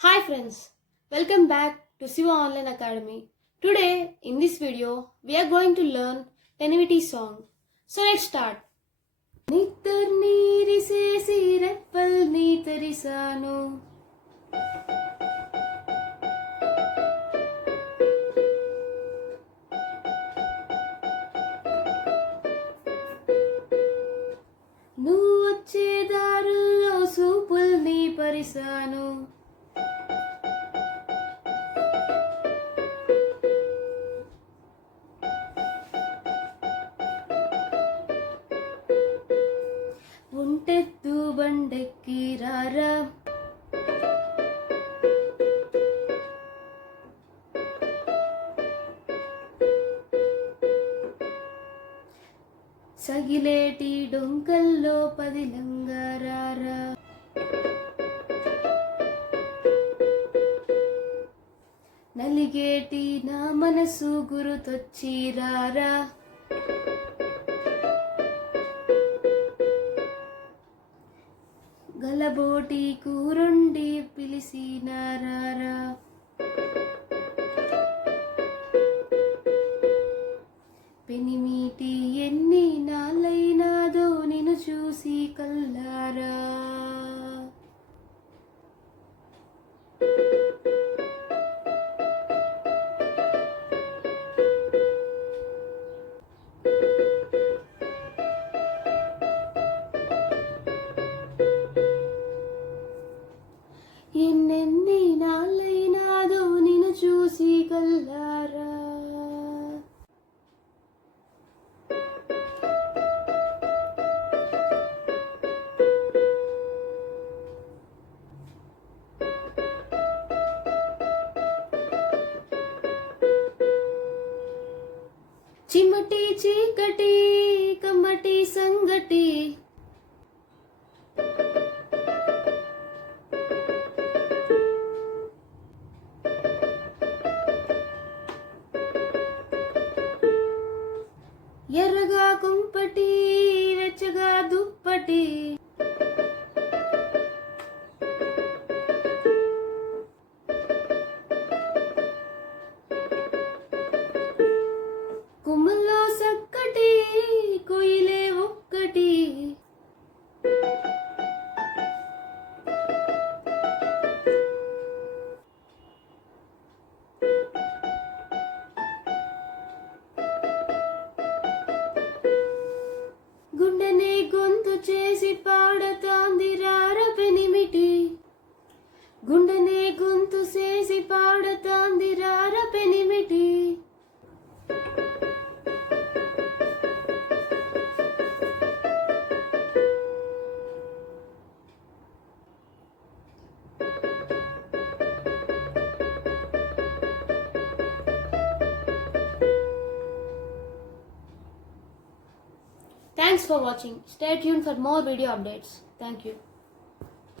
Hi friends, welcome back to SIVA Online Academy. Today in this video we are going to learn Peniviti song. So let's start. Nittar neerisesi reppal neetarisanu నువ్వు వచ్చే దారుల్లో సూపుల్ని పరిసాను ఉంటెత్తు బండెక్కి రారా సగిలేటి డొంకల్లో పదిలంగా రారా నలిగేటి నా మనసు గురుతొచ్చి రారా గలబోటి కూరొండి పిలిసినారా పెనిమిటి ఎన్ని నాళ్ళైనాదో నిన్ను చూసి కల్లారా ఎన్నెన్ని నాళ్ళైనాదో నిన్ను చూసి కల్లారా చిమ్మటి చీకటి కమ్మటి సంగటి ఎర్రగా కుంపటి వెచ్చగా దుప్పటి కుమ్మల్లో సక్కటి కొయిలే ఒక్కటి గుండెనే గొంతు చేసి పాడతాంది రార పెనిమిటి గుండెనే గొంతు చేసి పాడతాంది రార పెనిమిటి Thanks for watching. Stay tuned for more video updates. Thank you.